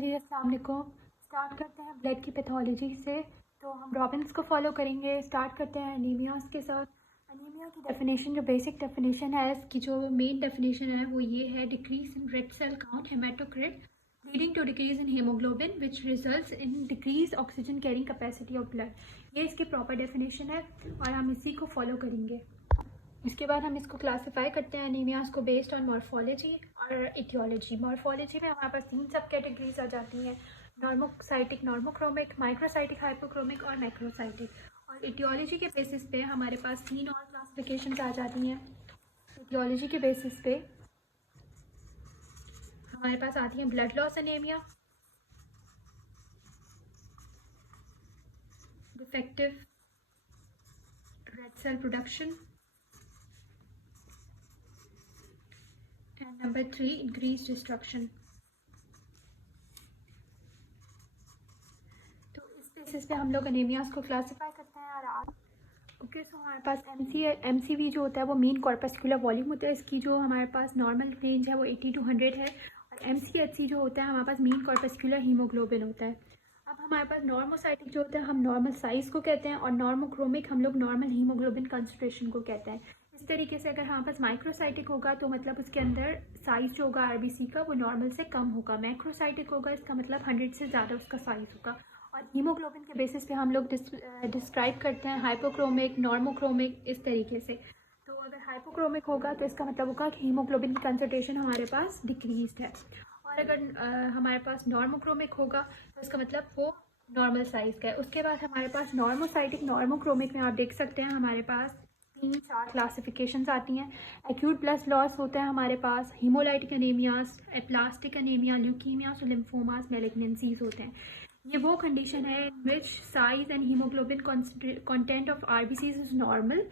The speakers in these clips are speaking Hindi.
जी अस्सलाम वालेकुम। स्टार्ट करते हैं ब्लड की पैथोलॉजी से। तो हम रॉबिन्स को फॉलो करेंगे। स्टार्ट करते हैं एनीमियास के साथ। एनीमिया की डेफिनेशन, जो बेसिक डेफिनेशन है, इसकी जो मेन डेफिनेशन है वो ये है: decrease in red cell count haematocrit leading to decrease in haemoglobin which results in decrease oxygen carrying capacity of blood. ये इसकी प्रॉपर डेफिनेशन है और हम इसी को फॉलो करेंगे। इसके बाद हम इसको क्लासिफाई करते हैं एनीमियास को बेस्ड ऑन मॉर्फोलॉजी और इटियोलॉजी। मॉर्फोलॉजी में हमारे पास 3 सब कैटेगरीज आ जाती हैं: नॉर्मोसाइटिक, नॉर्मोक्रोमिक, माइक्रोसाइटिक हाइपोक्रोमिक और मैक्रोसाइटिक। और इटियोलॉजी के बेसिस पे हमारे पास 3 और क्लासिफिकेशन आ जाती हैं। इटियोलॉजी के बेसिस पे हमारे पास आती हैं blood loss anaemia, defective red cell production, and number 3 increase destruction. तो इस बेसिस पे हम लोग एनीमियास को क्लासिफाई करते हैं। और ओके, सो हमारे पास एमसीवी जो होता है वो मीन कॉर्पस्कुलर वॉल्यूम होता है। इसकी जो हमारे पास नॉर्मल रेंज है वो 80 to 100 है। और एमसीएचसी जो होता है हमारे पास मीन कॉर्पस्कुलर हीमोग्लोबिन होता है। अब हमारे पास नॉर्मोसाइटिक जो होता है हम नॉर्मल साइज़ को कहते हैं, और नॉर्मोक्रोमिक हम लोग नॉर्मल हीमोग्लोबिन कंसंट्रेशन को कहते हैं। इस तरीके से अगर हमारे पास माइक्रोसाइटिक होगा तो मतलब उसके अंदर साइज़ जो होगा आरबीसी का वो नॉर्मल से कम होगा। मैक्रोसाइटिक होगा इसका मतलब 100 से ज़्यादा उसका साइज़ होगा। और हीमोग्लोबिन के बेसिस पे हम लोग डिस्क्राइब करते हैं हाइपोक्रोमिक, नॉर्मोक्रोमिक, इस तरीके से। तो अगर हाइपोक्रोमिक होगा तो इसका मतलब होगा कि हीमोग्लोबिन की कंसंट्रेशन हमारे पास डिक्रीज्ड है। और अगर हमारे पास नॉर्मोक्रोमिक होगा तो इसका मतलब वो नॉर्मल साइज़ का है। उसके बाद हमारे पास नॉर्मोसाइटिक, नॉर्मोक्रोमिक में आप देख सकते हैं हमारे पास 3-4 क्लासिफिकेशंस आती हैं। एक्यूट ब्लड लॉस होता है हमारे पास, haemolytic anaemias, aplastic anaemia, leukaemias और लिम्फोमास, मैलिग्नेंसीज होते हैं। ये वो कंडीशन है in which size and haemoglobin content of RBCs is normal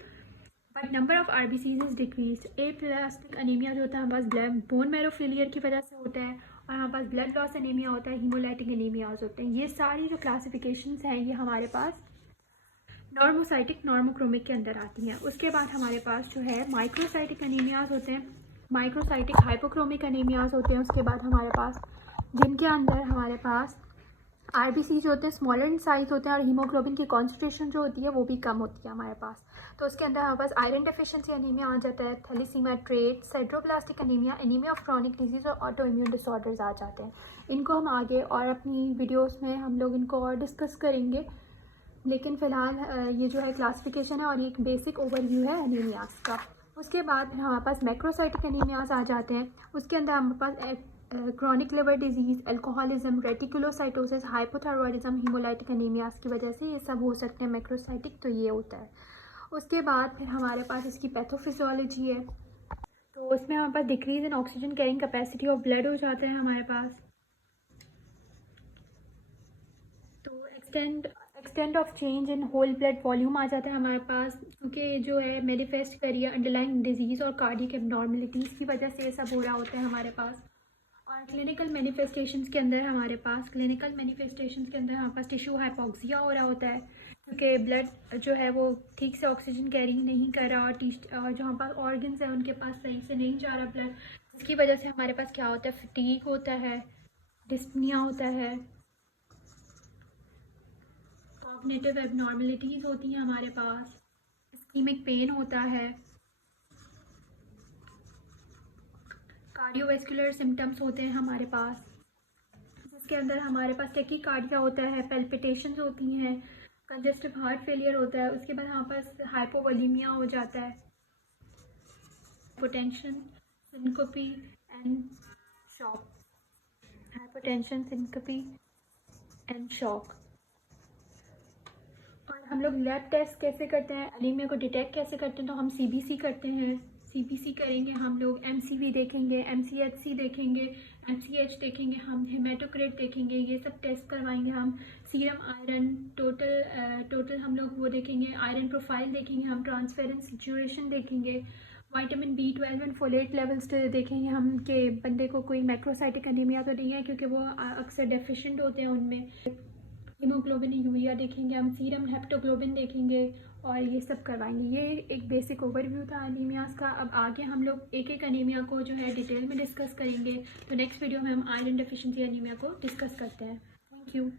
but number of RBCs is decrease. Aplastic anaemia जो होता है हमारे पास ब्लड बोन मैरो फेलियर की वजह से होता है, और हमारे पास ब्लड लॉस एनीमिया होता है, हीमोलाइटिक एनीमियाज होते हैं। ये सारी जो क्लासिफिकेशंस हैं ये हमारे पास नॉर्मोसाइटिक, नॉर्मोक्रोमिक के अंदर आती हैं। उसके बाद हमारे पास जो है माइक्रोसाइटिक एनीमियाज होते हैं, माइक्रोसाइटिक हाइपोक्रोमिक एनीमियाज होते हैं। उसके बाद हमारे पास जिनके अंदर हमारे पास आरबीसी जो होते हैं स्मॉलर इन साइज होते हैं और हीमोग्लोबिन की कॉन्सेंट्रेशन जो होती है वो भी कम होती है हमारे पास। तो उसके अंदर हमारे पास आयरन डेफिशिएंसी एनीमिया आ जाता है, thalassaemia trait, sideroblastic anaemia, anaemia of chronic disease और ऑटो इम्यून डिसऑर्डर्स आ जाते हैं। इनको हम आगे और अपनी वीडियोस में हम लोग इनको और डिस्कस करेंगे, लेकिन फ़िलहाल ये जो है क्लासिफिकेशन है और ये एक बेसिक ओवरव्यू है एनीमियास का। उसके बाद फिर हमारे पास मैक्रोसाइटिक एनीमियास आ जाते हैं। उसके अंदर हमारे पास chronic liver disease, alcoholism, reticulocytosis, hypothyroidism, haemolytic anaemias की वजह से ये सब हो सकते हैं मैक्रोसाइटिक। तो ये होता है। उसके बाद फिर हमारे पास इसकी पैथोफिजियोलॉजी है। तो उसमें हमारे पास decrease in oxygen carrying capacity of blood हो जाता है हमारे पास। तो extent of change in whole blood volume आ जाता है हमारे पास, क्योंकि जो है मैनिफेस्ट करिए अंडरलाइंग डिजीज़ और कार्डियक एबनॉर्मलिटीज़ की वजह से ये सब हो रहा होता है हमारे पास। और क्लिनिकल मैनिफेस्टेशंस के अंदर हमारे पास हमारे पास टिश्यू हाइपोक्सिया हो रहा होता है, क्योंकि ब्लड जो है वो ठीक से ऑक्सीजन कैरी नहीं कर रहा, और जो हमारे पास ऑर्गन्स हैं उनके पास सही से नहीं जा रहा ब्लड, जिसकी वजह से हमारे पास क्या होता है, फटीग होता है, डिस्पनिया होता है, कॉग्निटिव एबनॉर्मलिटीज़ होती हैं हमारे पास, इस्कीमिक पेन होता है, कार्डियोवैस्कुलर सिम्टम्स होते हैं हमारे पास, जिसके अंदर हमारे पास टेकीकार्डिया होता है, पेल्पिटेशंस होती हैं, कंजेस्टिव हार्ट फेलियर होता है। उसके बाद हमारे पास हाइपोवोलीमिया हो जाता है, hypotension, syncope and shock, hypotension, syncope and shock. और हम लोग लैब टेस्ट कैसे करते हैं, एनीमिया को डिटेक्ट कैसे करते हैं, तो हम सीबीसी करते हैं। सीबीसी करेंगे हम लोग, एमसीवी देखेंगे, एमसीएचसी देखेंगे, एमसीएच देखेंगे, हम हेमाटोक्रिट देखेंगे, ये सब टेस्ट करवाएंगे हम। सीरम आयरन टोटल हम लोग वो देखेंगे, आयरन प्रोफाइल देखेंगे हम, ट्रांसफेरेंस ड्यूरेशन देखेंगे, vitamin B12 and folate levels देखेंगे हम कि बंदे को कोई मैक्रोसाइटिक एनीमिया तो नहीं है, क्योंकि वो अक्सर डेफिशिएंट होते हैं उनमें। हीमोग्लोबिन यूरिया देखेंगे हम, सीरम हेप्टोग्लोबिन देखेंगे, और ये सब करवाएंगे। ये एक बेसिक ओवरव्यू था अनीमियाज़ का। अब आगे हम लोग एक एक अनीमिया को जो है डिटेल में डिस्कस करेंगे। तो नेक्स्ट वीडियो में हम आयरन डेफिशिएंसी अनीमिया को डिस्कस करते हैं। Thank you.